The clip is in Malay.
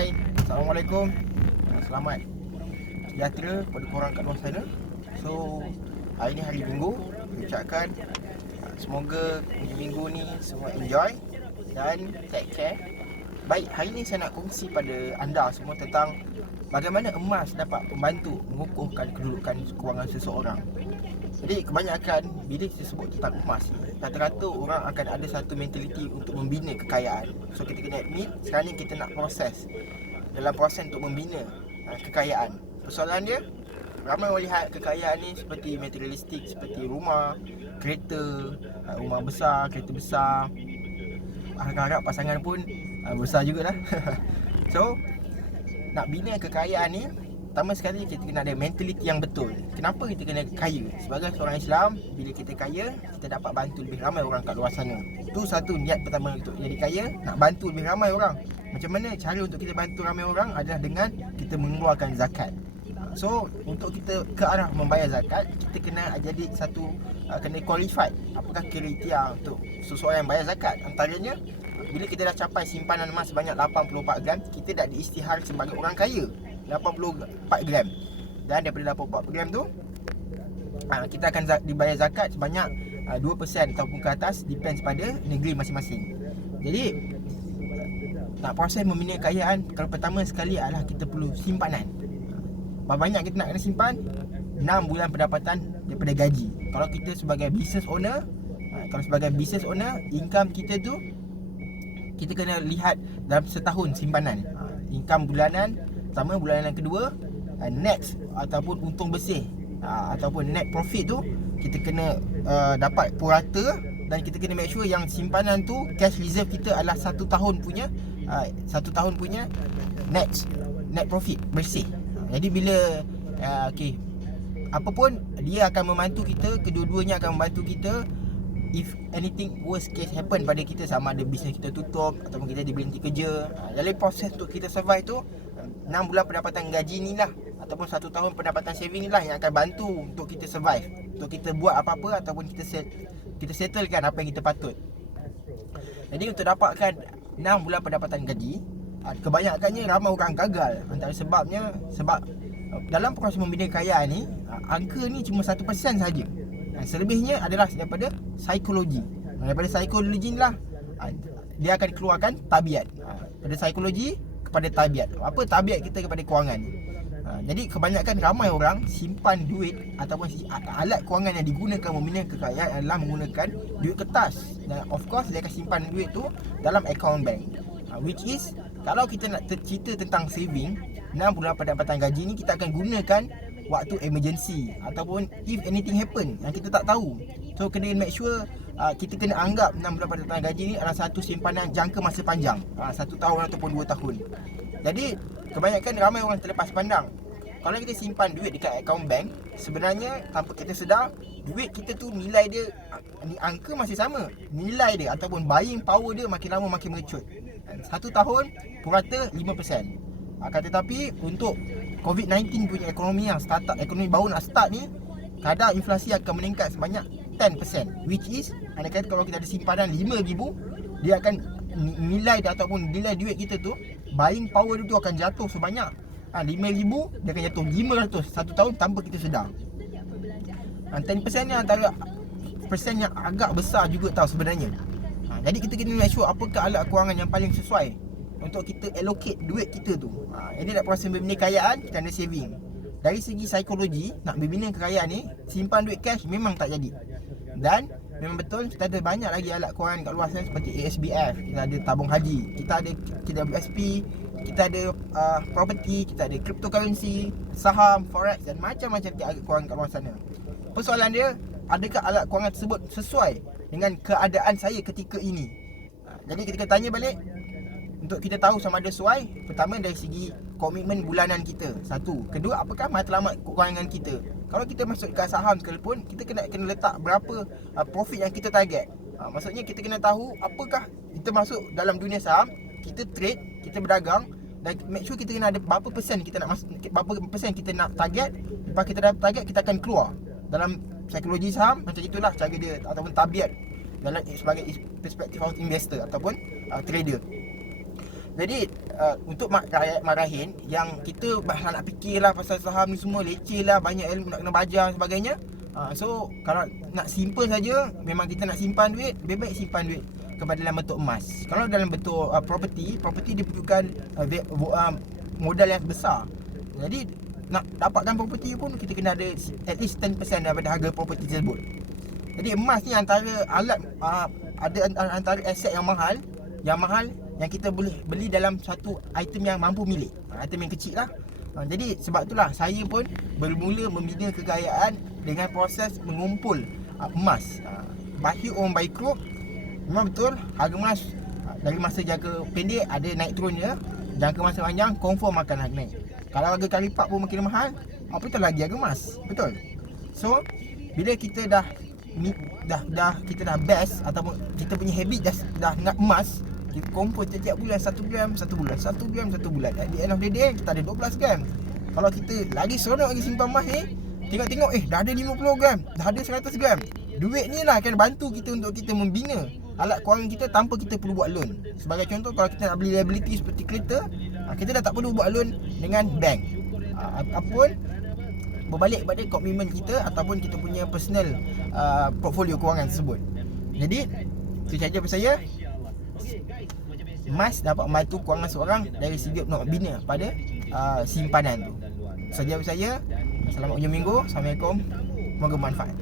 Hai, Assalamualaikum. Selamat sejahtera pada korang kat luar sana. So, hari ni hari Minggu. Ucapkan semoga minggu ni semua enjoy dan take care. Baik, hari ni saya nak kongsi pada anda semua tentang bagaimana emas dapat membantu mengukuhkan kedudukan kewangan seseorang. Jadi kebanyakan bila kita sebut tentang emas ni, rata-rata orang akan ada satu mentaliti untuk membina kekayaan. So kita kena admit, sekarang ni kita nak proses. Dalam proses untuk membina kekayaan. Persoalan dia, ramai orang lihat kekayaan ni seperti materialistik, seperti rumah, kereta, rumah besar, kereta besar. Harap-harap pasangan pun besar jugalah. So, nak bina kekayaan ni, pertama sekali kita kena ada mentaliti yang betul. Kenapa kita kena kaya? Sebagai seorang Islam, bila kita kaya, kita dapat bantu lebih ramai orang kat luar sana. Itu satu niat pertama untuk jadi kaya, nak bantu lebih ramai orang. Macam mana cara untuk kita bantu ramai orang adalah dengan kita mengeluarkan zakat. So, untuk kita ke arah membayar zakat, kita kena jadi satu, kena qualified. Apakah kriteria untuk seseorang yang bayar zakat? Antaranya, bila kita dah capai simpanan emas sebanyak 84 gram, kita dah diisytihar sebagai orang kaya. 84 gram. Dan daripada 84 gram tu, kita akan dibayar zakat sebanyak 2% ataupun ke atas, depends pada negeri masing-masing. Jadi, nak proses membina kekayaan, kalau pertama sekali adalah kita perlu simpanan. Berapa banyak kita nak kena simpan? 6 bulan pendapatan daripada gaji. Kalau kita sebagai business owner, income kita tu, kita kena lihat dalam setahun simpanan. Income bulanan pertama, bulanan kedua, net ataupun untung bersih, ataupun net profit tu kita kena dapat purata. Dan kita kena make sure yang simpanan tu, cash reserve kita adalah 1 tahun punya net profit bersih. Jadi bila apa pun, dia akan membantu kita, kedua-duanya akan membantu kita. If anything worst case happen pada kita, sama ada bisnes kita tutup ataupun kita diberhenti kerja, dalam proses untuk kita survive tu, 6 bulan pendapatan gaji ni lah, ataupun 1 tahun pendapatan saving ni lah yang akan bantu untuk kita survive, untuk kita buat apa-apa ataupun kita settlekan apa yang kita patut. Jadi untuk dapatkan 6 bulan pendapatan gaji, kebanyakannya ramai orang gagal. Antara sebabnya, sebab dalam proses membina kekayaan ni, angka ni cuma 1% saja. Selebihnya adalah daripada psikologi. Daripada psikologi ni lah dia akan keluarkan tabiat. Pada psikologi kepada tabiat. Apa tabiat kita kepada kewangan? Jadi kebanyakan ramai orang simpan duit ataupun alat kewangan yang digunakan membina kekayaan adalah menggunakan duit kertas. Dan of course dia akan simpan duit tu dalam account bank. Which is, kalau kita nak cerita tentang saving, 6 bulan pendapatan gaji ni kita akan gunakan waktu emergency ataupun if anything happen yang kita tak tahu. So kena make sure kita kena anggap 6 bulan pendapatan gaji ni adalah satu simpanan jangka masa panjang, 1 tahun ataupun 2 tahun. Jadi kebanyakan ramai orang terlepas pandang. Kalau kita simpan duit dekat account bank, sebenarnya tanpa kita sedar, duit kita tu nilai dia, angka masih sama, nilai dia ataupun buying power dia makin lama makin mengecut. 1 tahun purata 5%. Akan tetapi untuk COVID-19 punya ekonomi yang startup, ekonomi baru nak start ni, kadar inflasi akan meningkat sebanyak 10%. Which is, anda kata kalau kita ada simpanan 5,000, dia akan nilai dia ataupun nilai duit kita tu, buying power dia tu akan jatuh sebanyak 5,000, dia akan jatuh 500 1 tahun tanpa kita sedar. 10% ni antara persen yang agak besar juga tau sebenarnya. Jadi kita kena make sure apakah alat kewangan yang paling sesuai untuk kita allocate duit kita tu. Jadi nak proses membina kekayaan, kita ada saving. Dari segi psikologi, nak membina kekayaan ni, simpan duit cash memang tak jadi. Dan memang betul kita ada banyak lagi alat kewangan kat luar sana seperti ASBF, kita ada tabung haji, kita ada KWSP, kita ada property, kita ada cryptocurrency, saham, forex dan macam-macam alat kewangan kat luar sana. Persoalan dia, adakah alat kewangan tersebut sesuai dengan keadaan saya ketika ini? Jadi kita tanya balik, untuk kita tahu sama ada sesuai, pertama dari segi komitmen bulanan kita, satu. Kedua, apakah matlamat kewangan kita? Kalau kita masuk dekat saham sekalipun, kita kena letak berapa profit yang kita target. Maksudnya kita kena tahu apakah kita masuk dalam dunia saham, kita trade, kita berdagang, dan make sure kita kena ada berapa persen kita nak berapa persen kita nak target. Lepas kita dah target, kita akan keluar. Dalam psikologi saham, macam itulah cara dia ataupun tabiat dalam sebagai perspektif investor ataupun trader. Jadi untuk rakyat marahin yang kita nak fikirlah pasal saham ni semua leceh lah, banyak ilmu nak kena belajar dan sebagainya. So kalau nak simple saja, memang kita nak simpan duit, lebih baik simpan duit kepada dalam bentuk emas. Kalau dalam bentuk property dia perlukan modal yang besar. Jadi nak dapatkan property pun kita kena ada at least 10% daripada harga property tersebut. Jadi emas ni antara antara aset yang mahal yang kita boleh beli dalam satu item yang mampu milik. Item yang kecil lah. Jadi sebab itulah saya pun bermula membina kekayaan dengan proses mengumpul emas. Bahir orang buy crop, memang betul harga emas dari masa jangka pendek ada naik turunnya, jangka masa panjang confirm akan naik. Kalau harga kali lipat pun makin mahal, apatah lagi harga emas. Betul. So bila kita dah best ataupun kita punya habit dah nak emas, kita kumpul setiap bulan 1 gram, 1 bulan, 1 gram, 1 bulan. At the end of the day kita ada 12 gram. Kalau kita lagi seronok lagi simpan emas ni, tengok-tengok dah ada 50 gram, dah ada 100 gram. Duit ni lah akan bantu kita untuk kita membina alat kewangan kita tanpa kita perlu buat loan. Sebagai contoh, kalau kita nak beli liability seperti kereta, kita dah tak perlu buat loan dengan bank. Ataupun berbalik pada komitmen kita ataupun kita punya personal portfolio kewangan tersebut. Jadi itu sahaja daripada saya. Emas dapat membantu kewangan seorang dari segi nak bina pada simpanan tu. Sahaja daripada saya. Selamat hujung minggu. Assalamualaikum. Semoga bermanfaat.